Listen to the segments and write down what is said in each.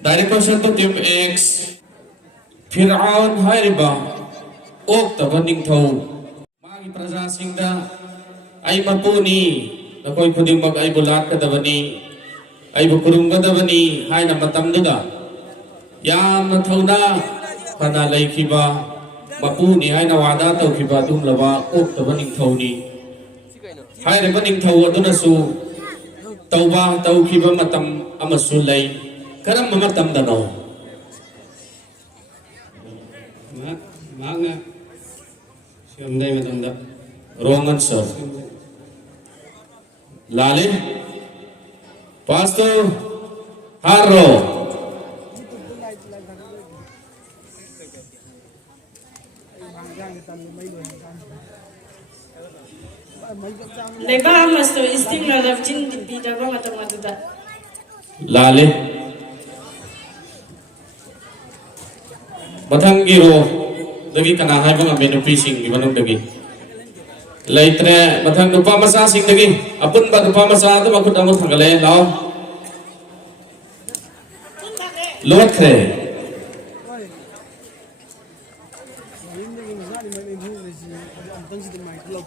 Direct question to Team X. Firaun hairiba oktaba ningthau magi prajasingda ai mapuni nakoi khudimak ai bulat kadabani ai bukurum kadabani haina matamduda yamna thauna kana laikhiba mapuni haina wada tawkhiba dumlaba oktaba ningthauni hairiba ningthau adunasu tauba tawkhiba matam amasu lay karam matamdano Mga siyamday matanda. Wrong answer. Lali. Pastor Haro. Leba masto isting lalap jin bida ba matamaduda. Lali. Batang giro dagi kana hai bang amenu pising di manung dagi. Laitre batang dupa masa sing dagi. Apun ba dupa masa tu aku damu thangale lao. Lot kre.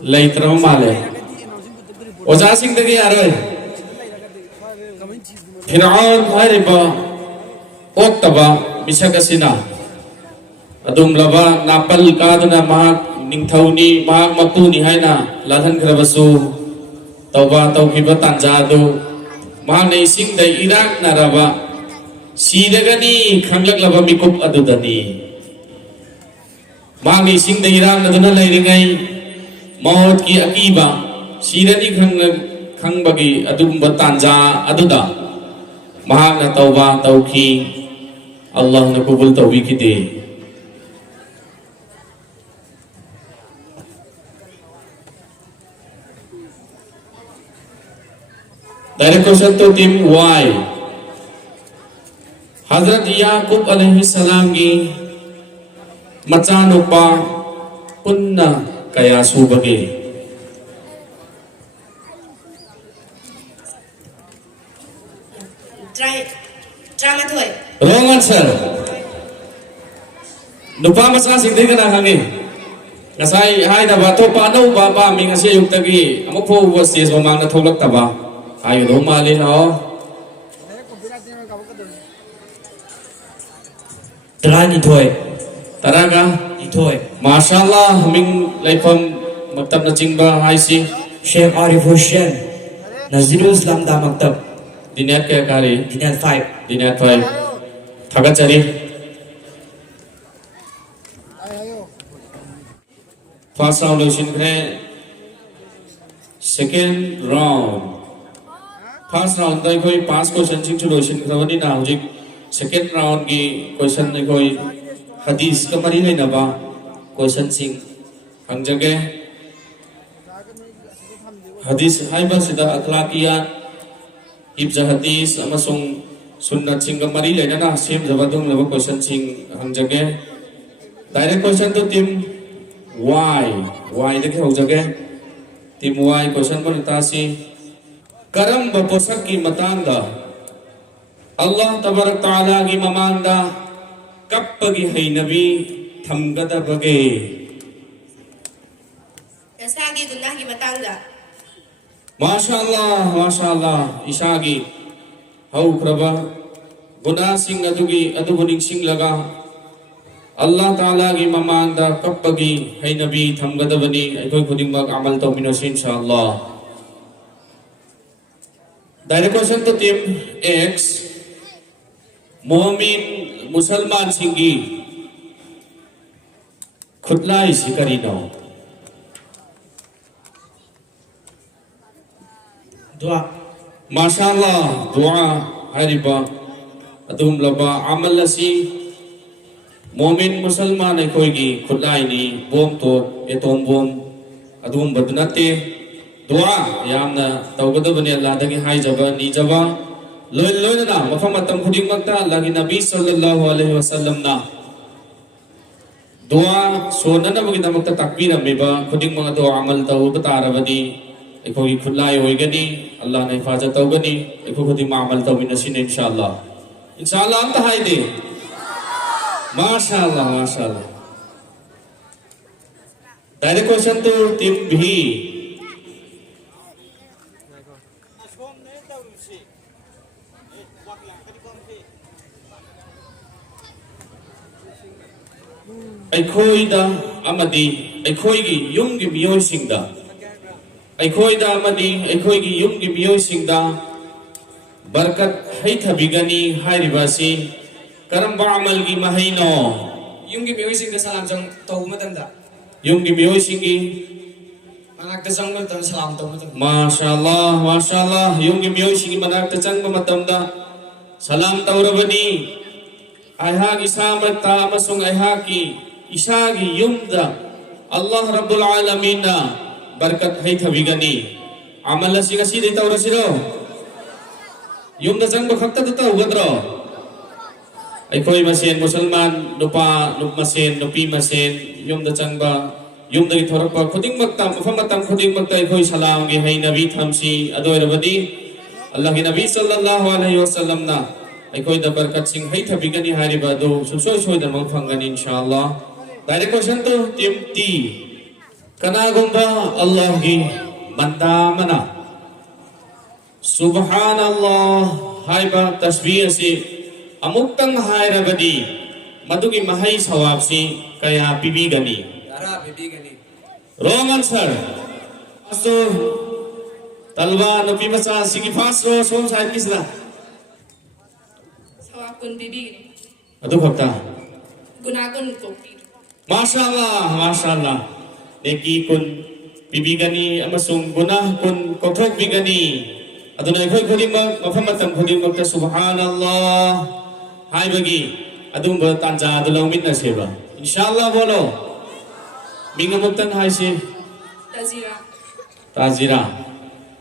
Laitre male. Oja sing dagi aroy. Firaun hariba oktaba misakasina. Adum laba napal kaduna mahak ningthauni mahak mapuni haina ladhan khrabasu tauba tawkiba tanjadu mahak nei sing dai irak naraba sidagani khanglak laba mikup adudani mahak nei sing dai irak naduna lairingai maut ki akiba sidani khangbagi adumba tanja aduda mahak na tauba tawki Allah na kubul tawbi kite. Direct question to team Y. Hazrat Yaqub alaihi salam gi macanupa punna kaya subagi. Drama tuai. Wrong answer. Nupa masa sing dai kana hangi. Ngasai hai da ba to pa no ba ba mi ngasi yuk tagi amopho was yes mamang na tholak taba. Ayo dong malin oh. Terani toy. Taraga. Itoy. Mashallah ming laifam maktab na chingba hai si. Sheikh Arif Hussain. Nazirul Islam da maktab. Dinat kaya kari. Dinat 5. Dinat 5. Thagat cari. First round lotion kre. Second round. First round dai koi pass question sing solution krawani na hujik second round ki question dai koi hadis ka mari hai na ba question sing hangjage hadis hai ba sida akhlaqiyat ibza hadis amasung sunnat sing ka mari le na sem jabadung laba question sing hangjage direct question to team Y de ke hojage team Y question ko nitasi Karam baposak ki matanda Allah tabarak ta'ala ki mamanda kappagi hay nabi thamgada bage Nasagi dunah ki matangga. Mashallah isagi hau kraba guna sing aduguning sing laga Allah ta'ala ki mamanda kappagi hay nabi thamgada bani aikoy khuding mag amal tawminos inshallah. Direct question to team X. Mu'min Musalman Singhi Khudlai Sikarino. Dua. Mashallah dua hariba adum laba amal lasi Mu'min Musalman ay koigi khudlai ni bom to etom bom adum badnate Dua yamna tawgadabani Allah dagi hai jaba ni jaba loy na mafam matam khuding magta lagi Nabi sallallahu alaihi wasallam na dua so na magita magta takbir meba khuding mga dua amal taw batarabani ikogi khulai hoigani Allah na hifazat tawgani iko khuding ma amal taw minasin inshallah. Inshallah amta haide. Mashallah, mashallah. Direct question to team B. ꯑꯩꯈꯣꯏꯗ ꯑꯃꯗꯤ ꯑꯩꯈꯣꯏꯒꯤ ꯌꯨꯝꯒꯤ ꯃꯤꯑꯣꯏꯁꯤꯡꯗ ꯑꯩꯈꯣꯏꯗ ꯑꯃꯗꯤ ꯑꯩꯈꯣꯏꯒꯤ ꯌꯨꯝꯒꯤ ꯃꯤꯑꯣꯏꯁꯤꯡꯗ ꯕꯔꯀꯠ ꯍꯩꯊꯕꯤꯒꯅꯤ ꯍꯥꯏꯔꯤꯕ ꯑꯁꯤ ꯀꯔꯝꯕ ꯑꯃꯜꯒꯤ ꯃꯍꯩꯅꯣ? ꯌꯨꯝꯒꯤ ꯃꯤꯑꯣꯏꯁꯤꯡꯗ ꯁꯂꯥꯝ ꯇꯧꯕ ꯃꯇꯝꯗ ꯌꯨꯝꯒꯤ ꯃꯤꯑꯣꯏꯁꯤꯡꯒꯤ ꯃꯅꯥꯛꯇ ꯆꯪꯕ ꯃꯇꯝꯗ ꯁꯂꯥꯝ ꯇꯧꯕ ꯃꯇꯝꯗ ꯃꯥꯁꯥꯜꯂꯥ ꯃꯥꯁꯥꯜꯂꯥ ꯌꯨꯝꯒꯤ ꯃꯤꯑꯣꯏꯁꯤꯡꯒꯤ ꯃꯅꯥꯛꯇ ꯆꯪꯕ ꯃꯇꯝꯗ ꯁꯂꯥꯝ ꯇꯧꯔꯕꯅꯤ ꯑꯩꯍꯥꯛ ꯏꯁꯥꯃꯛꯇ ꯑꯃꯁꯨꯡ ꯑꯩꯍꯥꯛꯀꯤ ꯏꯁꯥꯒꯤ ꯌꯨꯝꯗ ꯑꯜꯂꯥꯍ ꯔബ്ꯕꯨꯜ ꯑꯥꯂꯃꯤꯟꯅ ꯕꯔꯀꯠ ꯍꯩꯊꯕꯤꯒꯅꯤ ꯑꯃꯜ ꯑꯁꯤ ꯉꯁꯤꯗꯩ ꯇꯧꯔꯁꯤꯔꯣ? ꯌꯨꯝꯗ ꯆꯪꯕ ꯈꯛꯇꯗ ꯇꯧꯒꯗ꯭ꯔꯣ? ꯑꯩꯈꯣই ꯃꯁꯦꯟ ꯃꯨꯁꯜꯃꯥꯟ ꯅꯨꯄꯥ ꯃꯁꯦꯟ ꯅꯨꯄꯤ ꯃꯁꯦꯟ ꯌꯨꯝꯗ ꯆꯪꯕ ꯌꯨꯝꯗꯒꯤ ꯊꯣꯔꯛꯄ ꯈꯨꯗꯤꯡꯃꯛꯇ ꯃꯐꯝ ꯃꯇꯝ ꯈꯨꯗꯤꯡꯃꯛꯇ ꯑꯩꯈꯣꯏ ꯁꯂꯥꯝꯒꯤ ꯍꯩꯅꯕꯤ ꯊꯝꯁꯤ ꯑꯗꯨ ꯑꯣꯏꯔꯕꯗꯤ ꯑꯜलाꯍꯒꯤ ꯅꯕꯤ ꯁꯜꯂꯜꯂꯥꯍु ꯑꯂꯩꯍꯤ ꯋꯁꯜꯂꯝꯅ ꯑꯩꯈꯣꯏꯗ ꯕꯔꯀꯠꯁꯤꯡ ꯍꯩꯊꯕꯤꯒꯅꯤ ꯍꯥꯏꯔꯤꯕ ꯑꯗꯨ ꯁꯨꯡꯁꯣꯏ ꯁꯣꯏꯗꯅꯃꯛ ꯐꯪꯒꯅꯤ ꯏꯟꯁꯥꯑꯜꯂꯥ. Direct question to team T. Kanagumba Allahgi banda mana Subhanallah haiba tasbih si amuktang hairabadi madugi mahay sawab si kaya pibigani. Tara, bibigani. Wrong answer. So talwa nabi masa sige fast row som side kisla. Sawakun bibig. Adu khapta. Gunakun kopi. Mashallah, mashallah. Neki kun pibigani amasung gunah kun kothok bigani. Aduna ikhoi khudimag mafam matam khudimag ta subhanallah. Hai bagi adum ba tanja adulawmin na seba. Inshallah bolo. Mingamuktan hai si Tazira. Tazira.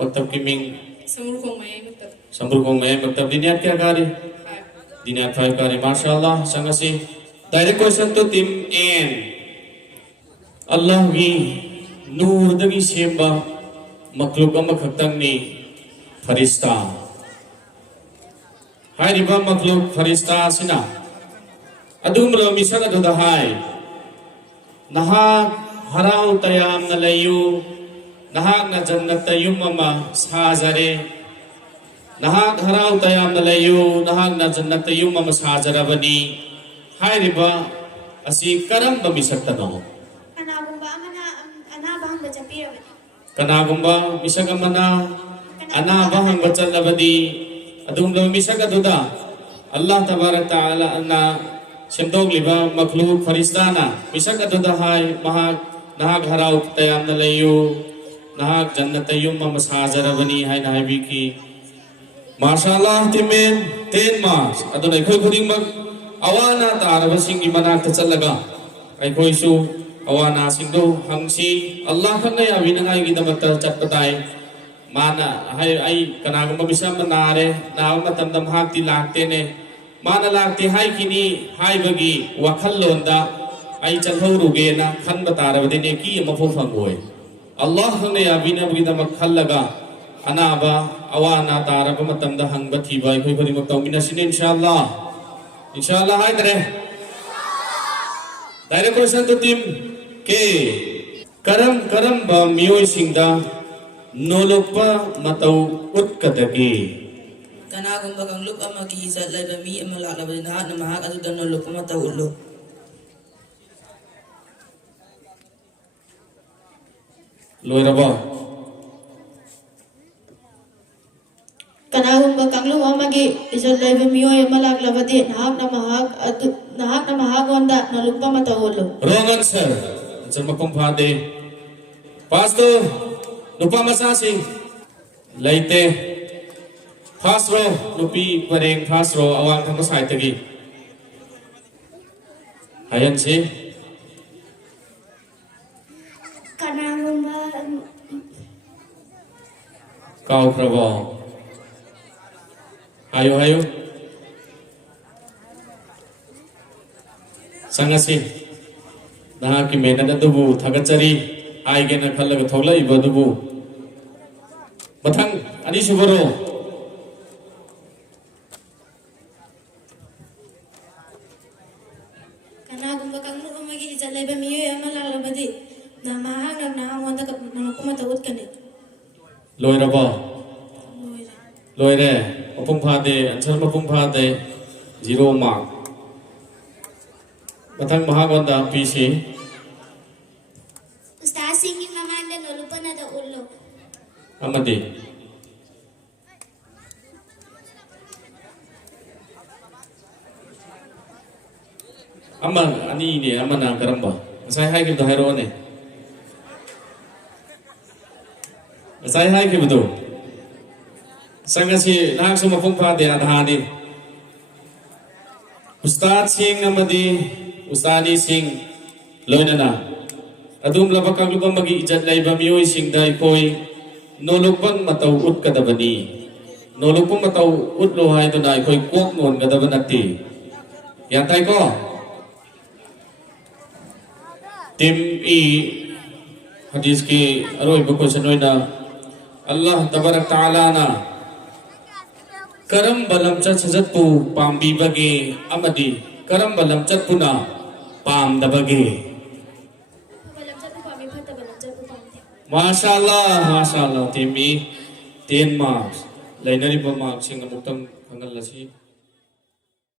Maktab ki ming Samur kong may magtab. sambur kong may maktab diniyat kya kari. Hai. Diniyat fay kari. Mashallah. Sangasi. Direct question to team N. Allah gi nur dagi semba makhluk amakhaktang ni farista. Hai riba makhluk farista sina. Adum misal adu dahai. Nahak harau tayam na layu. Nahak na jannat tayum mama sahazare. Nahak harau tayam na layu. Nahak na jannat tayum mama sahajarabani. Hai riba asi karam bamisag tanong. Kanagumba misaga mana anabahang bacal labadi adung lo misaga duda Allah tabarak taala anna semdog liba makhluk faristana misaga duda hai mahag nahag harau tayam na layu nahag jannat tayum mamashajarabani hai na biki mashallah timen 10 marks adunai khoi khuding mag awana tarabasing imanak chalaga ai khoi su awana singdo hangsi Allah khanna ya binangai gidamat chatpatai mana hai ai kanagumba bisam manare naw matamdam hakti lakte ne mana lakte hai kini hai bagi wakhallonda ai chalhoruge na khan batarabade ne ki mafo phangoi Allah khanna ya binam gidamat khallaga anaba awana taraba matamda hangba thiba khoi khori mak tawmina sin inshallah inshallah hai dare direct question to team K. Karam ba miyoy singda nolopa mataw utkadagi. Kanagumba kang lupa makisa ladami amalakabay na mahak at dan lupa mataulo. Loira ba? Kanagumba kang lupa magi isal ladami miyoy amalaklabadi nahak na mahak wanda na lupa mataulo. Wrong answer. Answer makumpade. Pasto lupa masasing. Laite. Fast row lupi pareng fast row awang thang side tagi. Ayan si. Kanagumba Kau prabo. Hayo. Sangasi. Nahaki mena na dubu thagachari aige na khallaga thogla iba dubu. Mathang ani subaro. Kanagumba kang lupa mag-iizat lay ba miyoy ang malalabadi na mahang nagnahangon na kumatawad ka ni. ลอยระบอลอยแร่มาพุ่งพาเดอันเชิญมาพุ่งพาเด0 mark มาทั้งมหากรดาปีสี Ustaz singing naman na lupa na daw ulo. อามาดีอามาอันนี้เนี่ยอามานาการัมบะใส่ให้กี่ตัวไฮโร่เนี่ยใส่ให้กี่ตัวสังกัดสินักสมภูมิพาเดียร์ทานีอุสตาดสิงอามาดีอุสตาดีสิงลอยนาอดุมลาบักกังลุบมagi ijat lai ba miyoy sing dai koi nolokban matau ut kadabani nolokban matau ut lohai to dai koi kok ngon kadabanati yan tai ko tim i hadis ki aroi ba question na Allah tabarak taala na karam balam chat sajat pu pambi bagi amadi karam balam chat puna pam dabagi Masya Allah, tim I 10 marks. Lain na rin ba marks yung amutang kangal na si